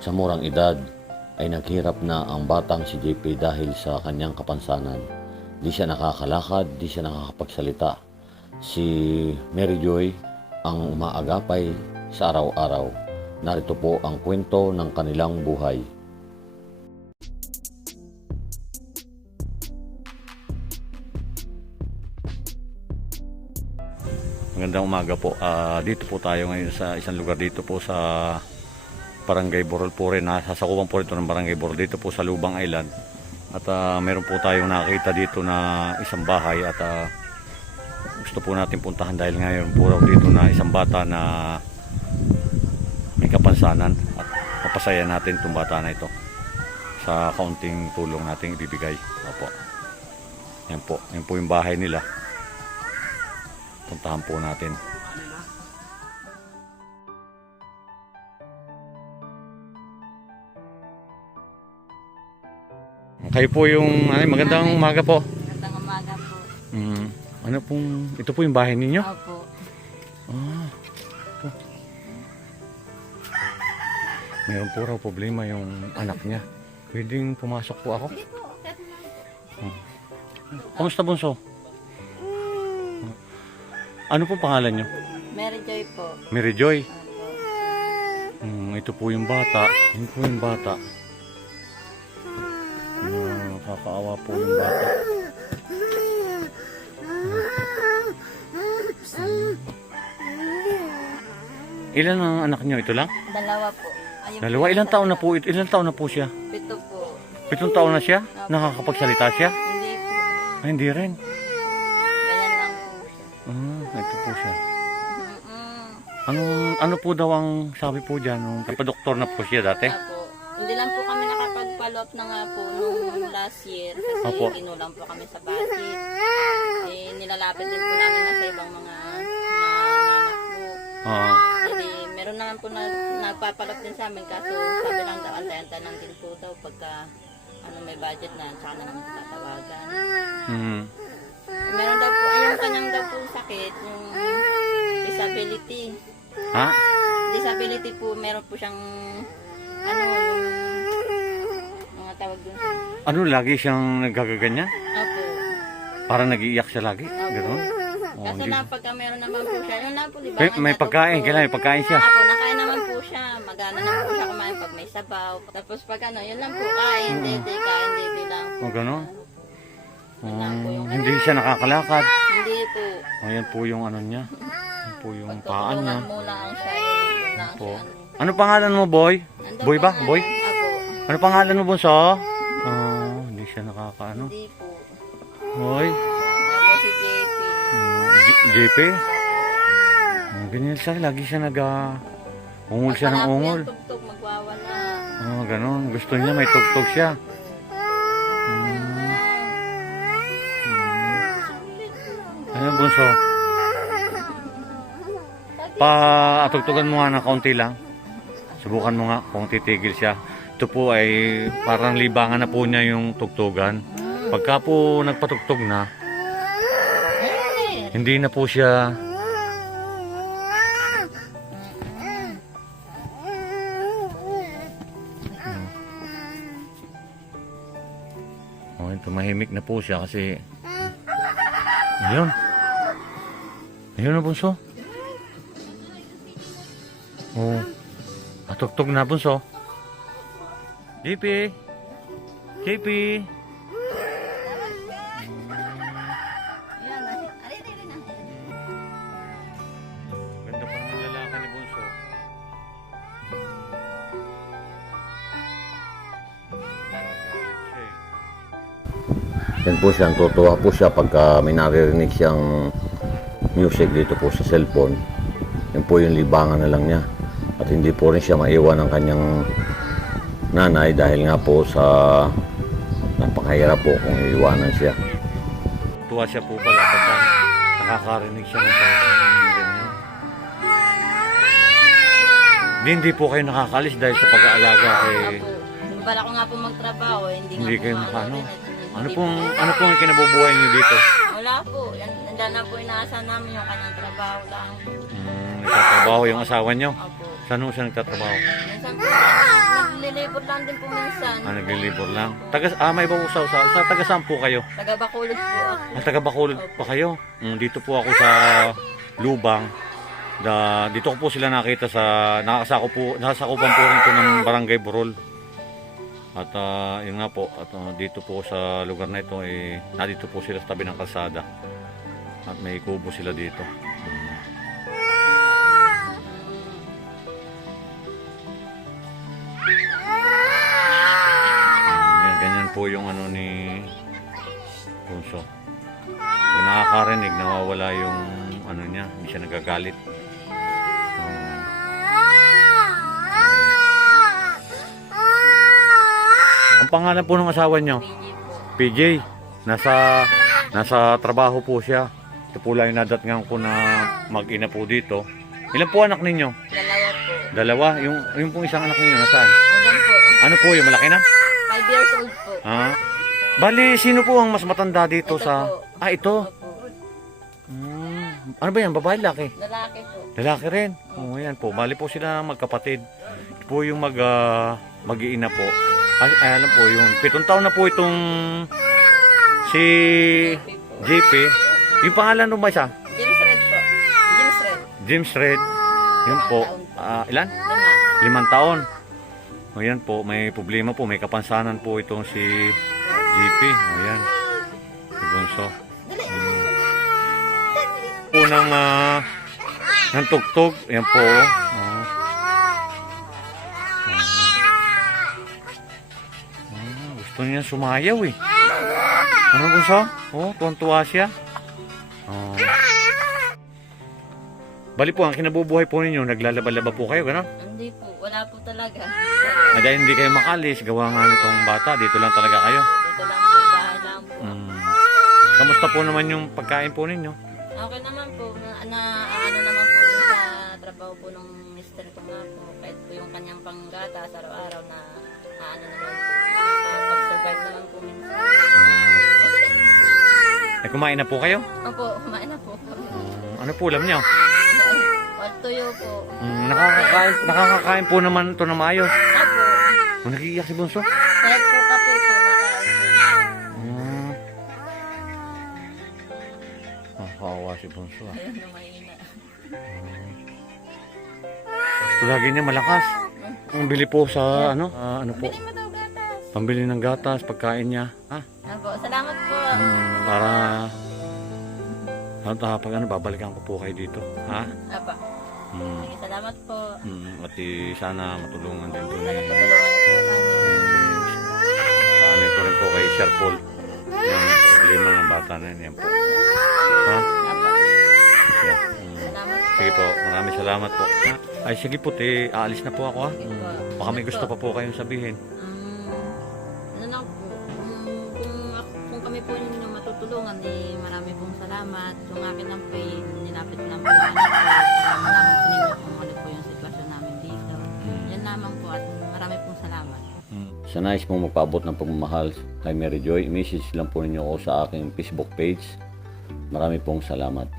Sa murang edad ay naghirap na ang batang si JP dahil sa kanyang kapansanan. Di siya nakakalakad, di siya nakakapagsalita. Si Mary Joy ang umaagapay sa araw-araw. Narito po ang kwento ng kanilang buhay. Magandang umaga po. Dito po tayo ngayon sa isang lugar dito po sa Barangay Borol po rin. Sasakupan po ito ng Barangay Borol dito po sa Lubang Island. At meron po tayong nakita dito na isang bahay at gusto po natin puntahan dahil ngayon po raw dito na isang bata na may kapansanan at papasaya natin itong bata na ito sa kaunting tulong nating ibibigay. Opo. Yan po yung bahay nila. Puntahan po natin. Kayo po yung magandang umaga po. Magandang umaga po. Ano pong ito po yung bahay ninyo? Opo. Mayroon po raw problema yung anak niya. Pwedeng pumasok po ako? Sige po, okay na. Kumusta bunso? Ano po pangalan niyo? Mary Joy po. Mary Joy. Opo. Ito po yung bata. Yun po yung bata. Nakakaawa po yung bata. Ilan ang anak niyo? Ito lang? Dalawa po. Ayun Dalawa? po, Ilang isa taon na lang. po? Ilang taon na po siya? 7 po. 7 taon na siya? Nakakapagsalita siya? Hindi po. Ay, hindi rin. Ganyan lang po siya. Ito po siya. Mm-mm. Ano po daw ang sabi po dyan? Nung doktor na po siya dati? Opo. Hindi lang po kami nakapag-follow up na nga po nung last year kasi Opo. kinulang po kami sa budget. Nilalapit din po namin na sa ibang mga nanak po. Meron naman po na nagpapalap din sa amin kaso sabi lang daw antay-antay lang din po daw pagka may budget na tsaka na naman tatawagan. Meron daw po, ayun kanyang daw po sakit, yung disability. Ha? Disability po, meron po siyang yung mga tawag dun sa... Ano, lagi siyang nagkagaganyan? Opo. Parang nag-iiyak siya lagi? Gano'n? Kaso na pagka meron naman po siya, yun lang po, di ba? May pagkain, kailangan may pagkain siya. Opo, nakain naman po siya. Magana naman po siya kumain pag may sabaw. Tapos pag yun lang po, kain, dede lang po. Gano'n? Yun lang po yung... Hindi siya nakakalakad. Hindi po. Ayan po yung ano niya. Ayan po yung paan niya. Pagtutulungan mo lang siya, yun lang Po. siya. Ano pangalan mo, boy? Nandun Boy po ba? nga, Boy? Opo. Ano pangalan mo, bunso? Hindi siya nakakaano. Hindi po. Boy? Ako si JP. JP? Ganyan siya. Lagi siya ungol siya ng ungol. Pag tugtog, magwawala. Ganon. Gusto niya may tugtog siya. Ano, bunso? Patugtugan mo nga ng kaunti lang. Subukan mo nga kung titigil siya. Ito po ay parang libangan na po niya yung tugtugan. Pagka po nagpatugtog na, hindi na po siya tumahimik na po siya kasi ayun na bunso. Patugtog na bunso. JP JP ganda pa ng lalaki ni bunso. Yan po siya, tutuwa po siya pagka may naririnig siyang music dito po sa cellphone. Yan po yung libangan na lang niya. At hindi po rin siya maiwan ng kanyang nanay dahil nga po sa napakahirap po kung iiwanan siya. Tuwa siya po pala pagka nakakarinig siya ng ganyan. Hindi po kayo nakakalis dahil sa pag-aalaga kay... Bala ko nga po magtrabaho, hindi kayo nga po makano. Ano Ano pong kinabubuhay niyo dito? Wala po. Yan na po inaasahan namin yung kanyang trabaho lang. Nagtatrabaho yung asawa niyo? Opo. Saan ho siya nagtatrabaho? Minsan po, naglilibot lang din po minsan. Naglilibot lang. May iba po sa taga saan po kayo? Taga Bacolod po ako. Taga Bacolod pa kayo? Dito po ako sa Lubang. Dito ko po sila nakita nakasakupan po rin po ng Barangay Burol. At yun nga po, at dito po sa lugar na ito, nandito po sila sa tabi ng kalsada. At may kubo sila dito. Ganyan po yung ano ni Bunso. Kung nakakarinig, nawawala yung ano niya, hindi siya nagagalit. Ang pangalan po ng asawa niyo? PJ. Nasa trabaho po siya. Ito po lang yung nadatngan ko na mag-ina po dito. Ilan po anak ninyo? Dalawa po. Dalawa? Yung pong isang anak ninyo, nasaan? Hanggang po. Ano po yung malaki na? 5 years old po. Bali, sino po ang mas matanda dito Ito sa... po. Ito. Opo. Ano ba yan? Babae, laki? Lalaki po. Lalaki rin. Yan po. Bali po sila magkapatid. Ito po yung mag-iina po. Alam po, yung 7 taon na po itong si JP. Yung pangalan nung ba siya? James Red po. James Red. James Red. Yun po. Ilan? 5 taon. Yan po, may problema po. May kapansanan po itong si JP. Yan. Si Bunso. Po ng tugtog. Yan po. Gusto niya sumayaw eh. Ano Bunso? Tuwan-tuwa siya. Bali po, ang kinabubuhay po ninyo, naglalaba-laba po kayo, gano'n? Hindi po. Wala po talaga. Dahil hindi kayo makalis, gawa nga nitong bata, dito lang talaga kayo. Dito lang po. Bahay lang po. Kamusta po naman yung pagkain po ninyo? Okay naman po. Ano naman po dun sa trabaho po ng mister ko nga po. Kahit po yung kanyang panggata sa araw-araw na ano naman po. Nakapag-survive naman po minsan. Kumain na po kayo? Opo, kumain na po. Ano po alam niyo? Tuyo po. Nakakakain po naman ito na maayos. Opo. Nagiiyak si Bunso? Kahit po kape po. Kawawa si Bunso. Ayun na mahina. Gusto lagi niya malakas. Ang bili po sa ano po? Bili mo daw gatas. Pambili ng gatas, pagkain niya. Opo, salamat po. Para pag babalikan ko po kayo dito. Apa. Sige, salamat po. At sana matulungan din po Sana ni patulungan na po kami. ano ko rin po kay Sir Paul. Yung problema ng bata na yan po. Apa. Yeah. Salamat po. Sige po, maraming salamat po. Ay sige po, aalis na po ako ha. Sige po. Baka may gusto pa po kayong sabihin. Ano lang po, kung kami po ninyo matutulungan, marami pong salamat. Yung akin lang po, nilapit ko lang po yung anak ko. Malaman po ninyo kung ano po yung sitwasyon namin dito. Yan lamang po at marami pong salamat. Sa nais mong magpaabot ng pagmamahal kay Mary Joy, i-message lang po ninyo ako sa aking Facebook page. Marami pong salamat.